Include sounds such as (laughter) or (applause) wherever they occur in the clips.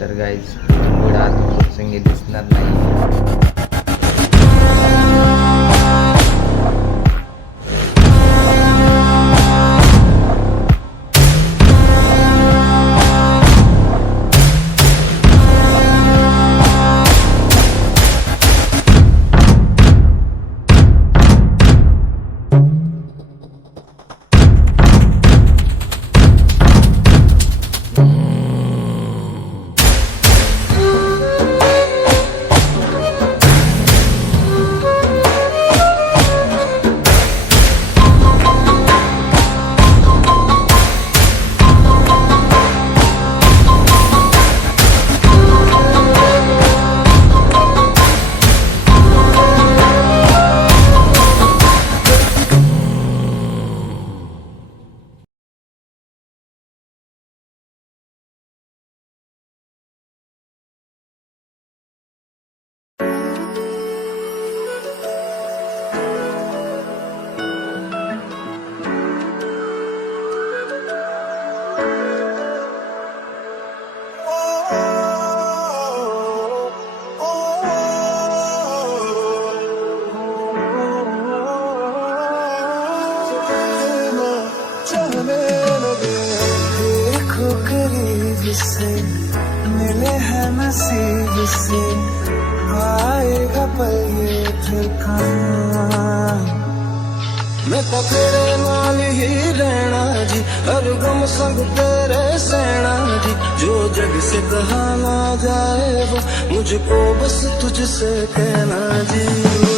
तर गाईज पुढे आज संगीत दिसणार नाही. आएगा पल ये मैं तो तेरे नाल ही रहना जी हर गम संग तेरे सहना जी। जो जग से कहा ना जाए वो मुझको बस तुझसे कहना जी।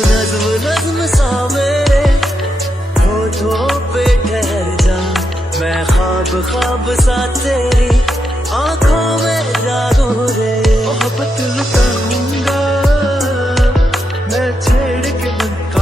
नज्म नज्म सा मेरे होठों पे ठहर जा। मैं ख्वाब ख्वाब सा तेरी आँखों में जागू रे। मोहब्बत लुटाऊँगा। छेड़ के मन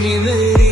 universe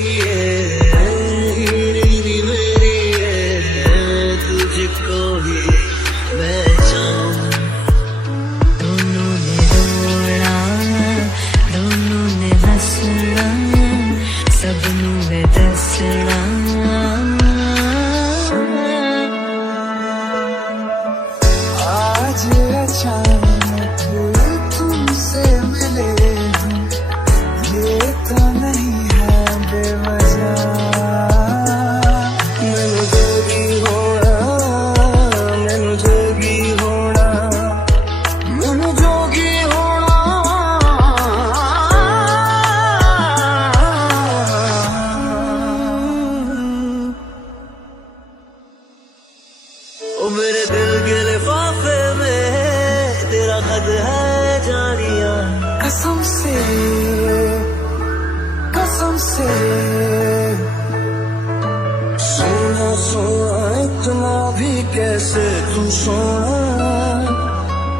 भी कैसे तू सोना?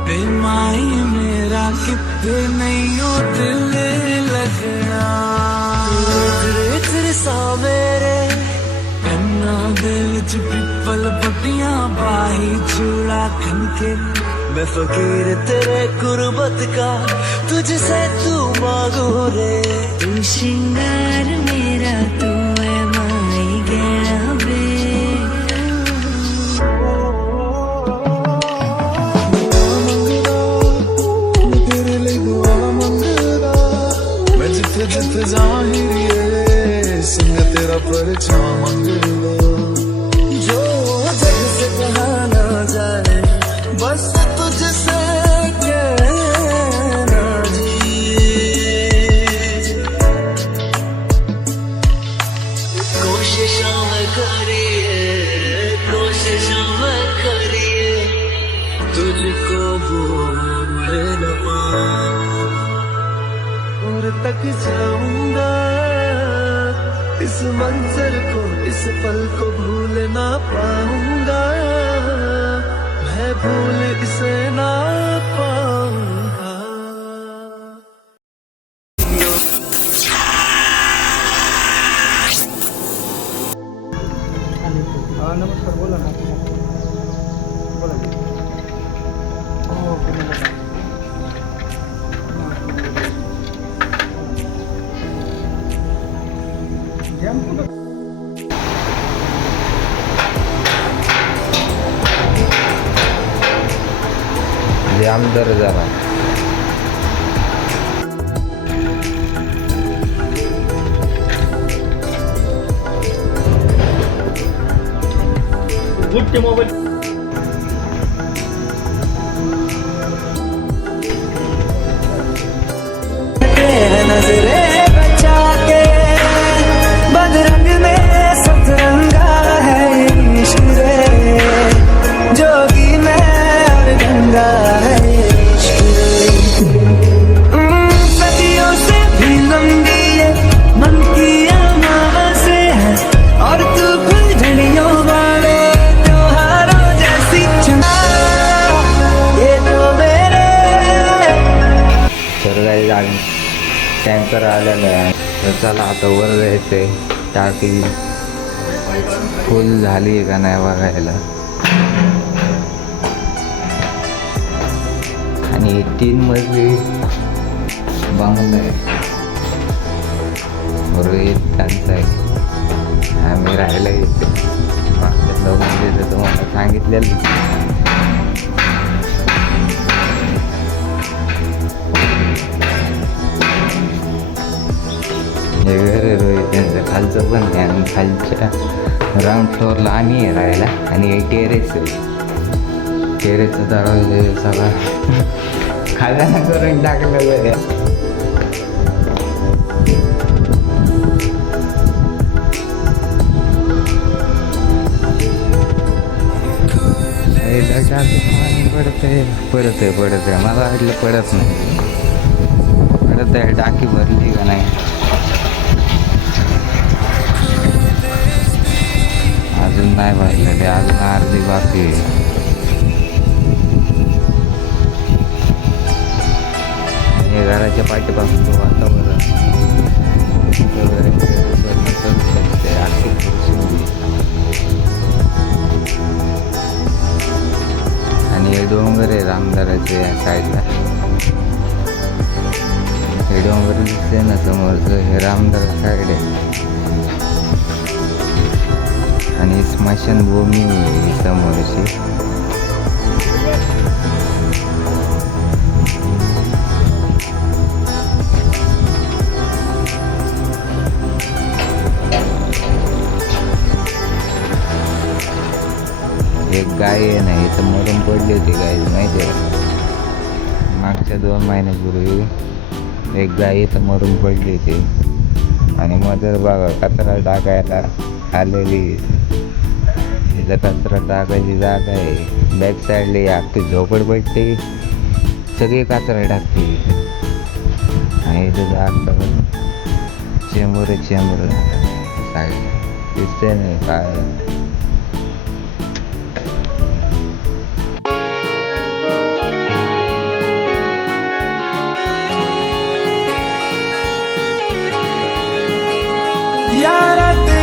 बेमाई मेरा कितने नहीं हो दिल लगना। तेरे तेरे सा मेरे कन्ना दिल च पिपल पटियां बाही चूड़ा खनके। मैं फकीर तेरे गुर्बत का तुझसे तू मांगू रे। तू श्रृंगार में ਜਿੱਥੇ ਜ਼ਾਹਿਰੀਏ ਸਿੰਘ ਤੇਰਾ ਪਰਚਾ ਮੰਗਦਾ ਜੋ ਜਗ ਸੇ ਕਹਾ ਨਾ ਜਾਏ मंजिल को इस पल को भूल ना पाऊंगा। मैं भूल इसे ना जाम दर जरा तेरे टाकी फुल झाली का नाही बघायला? आणि तीन मजली बंगला आहे. बरोबर त्यांचा आहे. आम्ही राहायला येते. मागच्या दोघांचे म्हणजे तुम्हाला सांगितलेलं. हे घर त्यांचं खालचं पण आहे आणि खालच्या ग्राउंड फ्लोअरला आम्ही आहे राहायला आणि एक टेरेस आहे टेरेसचं दरवाजे सगळा खाल्यानं करून टाकलेलं आहे पडत आहे पडत आहे पडत आहे मला वाटलं पडत नाही पडत आहे टाकी भरली का नाही अजून नाही भरलेले अजून अर्धी बाकी आहे. हे घराच्या पाठीपासून वातावरण. आणि हे डोंगर आहे रामदाराचे या साईडला. हे डोंगर दिसते ना समोरचं हे रामदार साईड आहे. आणि स्मशानभूमी आहे समोरची एक गाय आहे ना इथं मरून पडली होती गाय माहिती आहे? मागच्या दोन महिन्यापूर्वी एक गाय इथं मरून पडली होती. आणि मदर बघा कचरा टाकायला आलेली. तिथं कचरा टाकायची जागा आहे बॅक साईडला अख्खी झोपडपट्टी सगळी कचरा टाकते आणि इथं अख्खं चेंबर चेंबर. साईड. दिसते नाही काय? यारा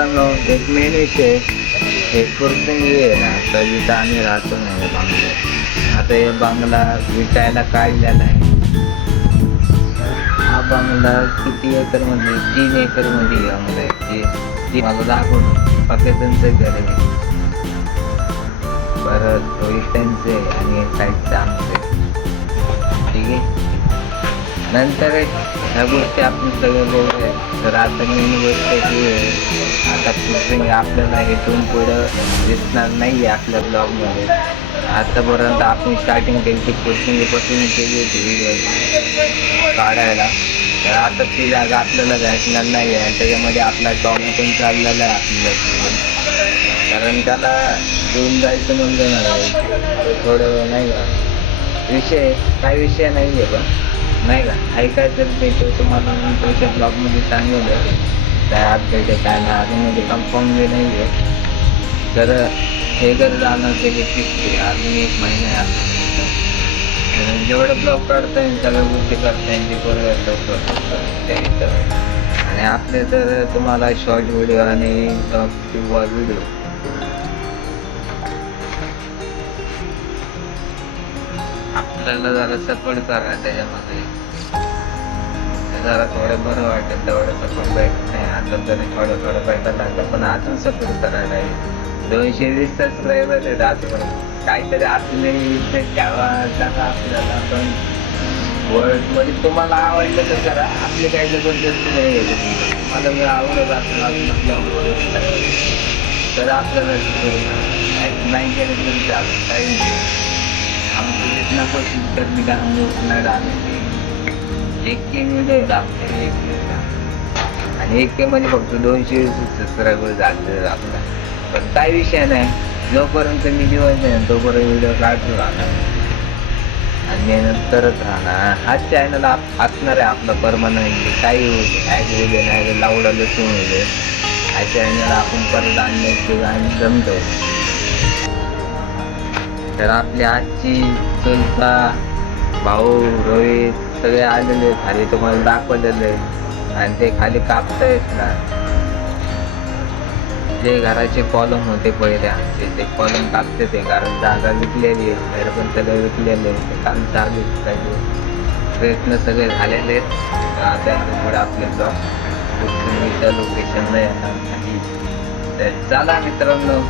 मित्रांनो एक मेन विषय एक फुरसंगी आहे ना तर जिथं आम्ही राहतो नाही हे आता हे बंगला विकायला काढलेला आहे हा बंगला किती एकरमध्ये तीन एकरमध्ये बंगला आहे जी जी मला दाखवून फक्त त्यांचं घर आहे परत आहे आणि साईडचं आमचं आहे ठीक आहे नंतर ह्या गोष्टी आपण सगळं बघूया. तर आता मेन गोष्ट ही आहे. आता कुठे आपल्याला इथून पुढं दिसणार नाही आहे आपल्या ब्लॉगमध्ये. आतापर्यंत आपण स्टार्टिंग त्यांची ती कोचिंगपासून केली होती व्हिडिओ काढायला. तर आता ती जागा आपल्याला भेटणार नाही आहे त्याच्यामध्ये आपला टॉम पण चाललेला आहे आपल्याला. कारण त्याला घेऊन जायचं म्हणलं ना. थोडं नाही का? विषय काही विषय नाही आहे पण. नाही का ऐकायचं ते तुम्हाला तुम्हाला तुमच्या ब्लॉगमध्ये सांगितलं काय अपडेट आहे काय नाही अजून म्हणजे कन्फर्म बी नाही आहे. तर हे जर जाणार ते की अजून एक महिना आहे. जेवढं ब्लॉग काढता येईल सगळ्या गोष्टी करता येईल ते बरोबर लवकर त्या इथं. आणि आपले तर तुम्हाला शॉर्ट व्हिडिओ आणि ब्लॉग किंवा व्हिडिओ आपल्याला जरा सपोर्ट करा त्याच्यामध्ये. जरा थोडं बरं वाटेल तेवढं सपोर्ट भेटत नाही. आता तरी थोडं थोडं भेटत लागलं पण अजून सपोर्ट करायला आहे दोनशे वीस सबस्क्रायबर आहेत अजून काहीतरी आपले इफेक्ट ठेवा टाका आपल्याला पण. वर्ड म्हणजे तुम्हाला आवडलं तर करा. आपले काही जबरदस्ती नाही मला मी आवडत असेल तर आपल्याला नाही- नाही केलं तरी चालेल. काही नाही आमचं जितना कोशिश करने का हम लोग नाही डालेंगे एक के व्हिडिओ टाकते एक व्हिडिओ आणि एक के म्हणजे फक्त दोनशे सबस्क्रायबर झाले. आपला पण काही विषय नाही. जोपर्यंत मी दिवस नाही तोपर्यंत व्हिडिओ काढतो. राहणार आणि मेहनत करत राहणार. हाच चॅनल असणार आहे. आपला परमनंट काही होऊ दे काय होऊ दे नाही लावडा लसून होऊ दे. हा चॅनल आपण परत आणण्याची आणि जमतो तर आपली आजची चुलता भाऊ रोहित सगळे आलेले आहेत खाली तुम्हाला दाखवलेले आणि ते खाली कापतायत ना. जे घराचे कॉलम होते पहिले आमचे ते कॉलम कापते ते. कारण जागा विकलेली आहे घर पण सगळं विकलेले आहे ते काम चालू पाहिजे प्रयत्न सगळे झालेले आहेत. आता पुढे आपले जॉब त्या लोकेशनला येणार नाही तर चला मित्रांनो.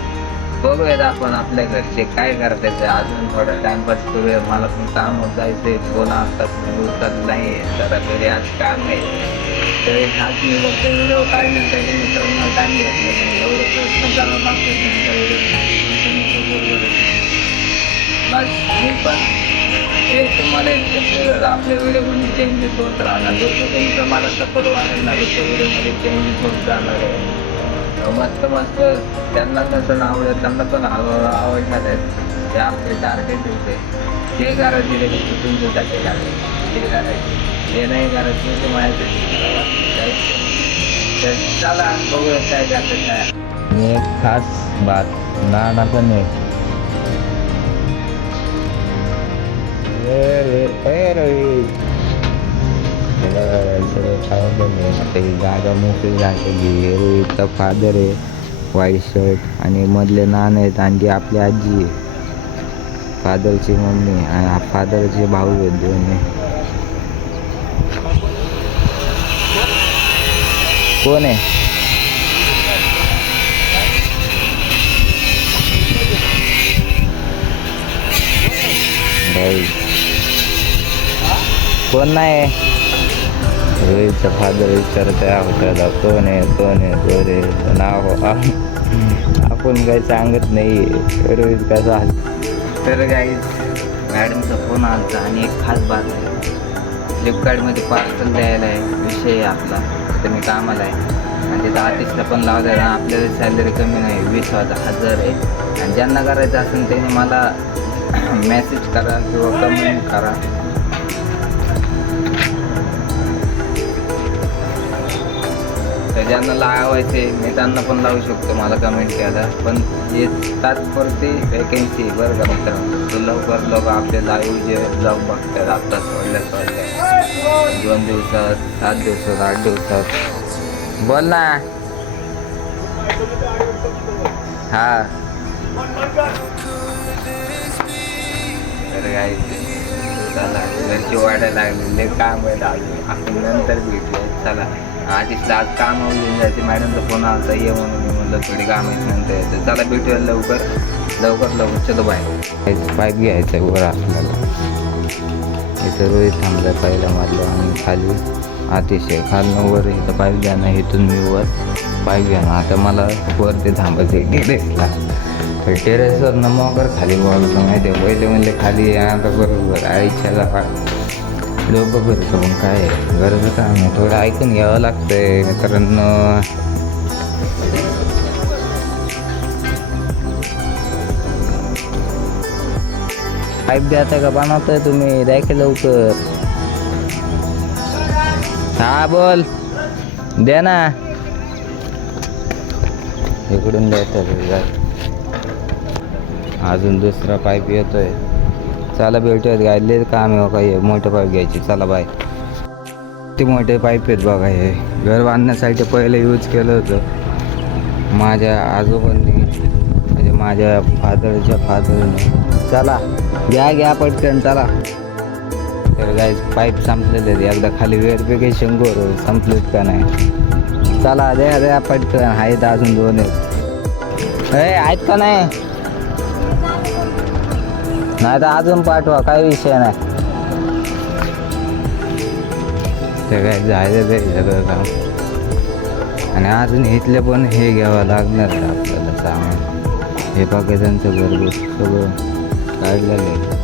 बघूयात आपण आपल्या घरचे काय करायचं ते. अजून थोडा टाइमपास करूया मला पण काम जायचंय. फोन असतात उचलत नाही जरा घरी आज काम आहे. तर एक हात मी फक्त व्हिडिओ काढण्यासाठी मित्रांनो टाइम घेतला एवढं प्रयत्न करावं लागतं बस मी पण. हे तुम्हाला एक आपल्या व्हिडिओमध्ये चेंजेस होत राहणार जसं तुमचं मला सपोर्ट वाढेल ना तसं व्हिडिओमध्ये चेंजेस होत जाणार आहे. मस्त मस्त. त्यांना कसं आवडत त्यांना पण आवडणार आहेत ते आपले टार्गेट होते. ते करायचे रे तुमच्यासाठी करायचे ते करायचे. ते नाही करायचे ते माझ्यासाठी चला बघूया काय जातं काय. एक खास बात नाना पण एक जागा मोकळी झालेली हिरोईचा फादर आहे. व्हाईट शर्ट आणि मधले नान आहेत. आणि आपली आजी आहे. फादरची मम्मी आणि फादरचे भाऊ आहेत दोन्ही. कोण आहे? कोण नाही रोहितचा फादर विचारत आहे आपल्याला कोण आहे? कोण आहे? कोण आहे? नाव आपण काही सांगत नाही. रोहित कसा तर काही मॅडमचा फोन आला आणि एक खास बात आहे. फ्लिपकार्टमध्ये पार्सल द्यायला आहे. विषय आहे आपला. तर मी कामाला आहे. आणि तिथं आर्टिस्टला पण लावलं आपल्याला सॅलरी कमी नाही. वीस हजार आहे. आणि ज्यांना करायचं असेल त्यांनी मला (coughs) मेसेज करा किंवा कमेंट करा. तर ज्यांना लावायचे मी त्यांना पण लावू शकतो मला कमेंट केला. पण हे तात्पुरती वॅकेन्सी बरं का मित्रांनो लवकर लोक आपले लाईव्ह जे ब्लॉग बघतात आत्ता सोडल्या सोडल्या. दोन दिवसात सात दिवसात आठ दिवसात. बोल ना. हा. तर काय चला घरची वाढायला लागलेले काम आहे लागले आपण नंतर भेटले चला. आधीच आज काम होऊन जायचे. मॅडमचा फोन आला ये म्हणून. मी म्हणलं थोडी काम आहेत नंतर येतं चला भेटूया लवकर. लवकर लवकर. चलो बाय पाईप घ्यायचं आहे वर आपल्याला इथं रोहित थांबला पहिला मारलं आणि खाली. अतिशय खालनं वर इथं पाईप घ्या ना इथून मी वर. पाईप घ्या ना. आता मला वर ते थांबायचं गिरेसला तर टेरेसवर न मग खाली बोलतो माहिती आहे? पहिले म्हणले खाली आता बरोबर आईच्याला डोकं बघत मग काय गरज काम आहे थोडं ऐकून घ्यावं लागतंय कारण पाईप द्यायचा का? बनवतोय तुम्ही. द्या की लवकर. हा बोल. द्या ना. इकडून द्यायचं अजून दुसरा पाईप येतोय. चला भेटूयात गायले काम आहे हो हे मोठं पाईप घ्यायची. चला बाय. ते मोठे पाईप आहेत बघा हे. घर बांधण्यासाठी पहिले यूज केलं होतं. माझ्या आजोबांनी म्हणजे माझ्या फादरच्या फादरने चला घ्या घ्या पटकन चला. तर गाय पाईप संपलेले आहेत. एकदा खाली व्हेरिफिकेशन करू. संपलेत का नाही? चला द्या द्या पटकन. आहेत अजून दोन आहेत. आहेत का नाही? नाही तर अजून पाठवा काही विषय नाही. ते काय जायचं ते आणि अजून इथले पण हे घ्यावं लागणार आपल्याला सामान. हे बघा त्यांचं घरगुत सगळं. काढलेलं आहे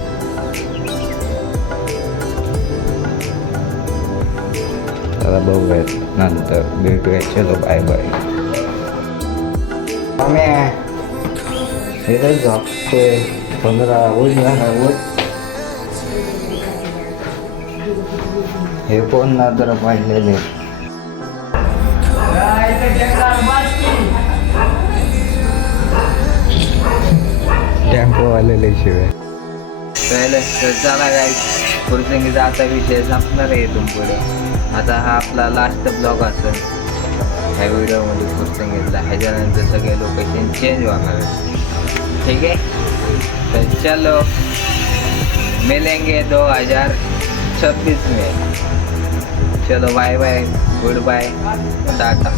चला बघूयात नंतर भेटूया. चलो बाय बाय आम्ही हे झोपतोय पंधरा ऊस झाला होत हे कोण ना तर पाहिलेले? टेम्पो आलेले शिवाय. पहिलं तर चला काय फुरसंगीचा आता विषय संपणार आहे इथून पुढे. आता हा आपला लास्ट ब्लॉग असेल ह्या व्हिडिओमध्ये पुरसंगीतला ह्याच्यानंतर सगळे लोकेशन चेंज होणार ठीक आहे? तो चलो मिलेंगे दो हजार छब्बीस में। चलो bye bye good bye tata.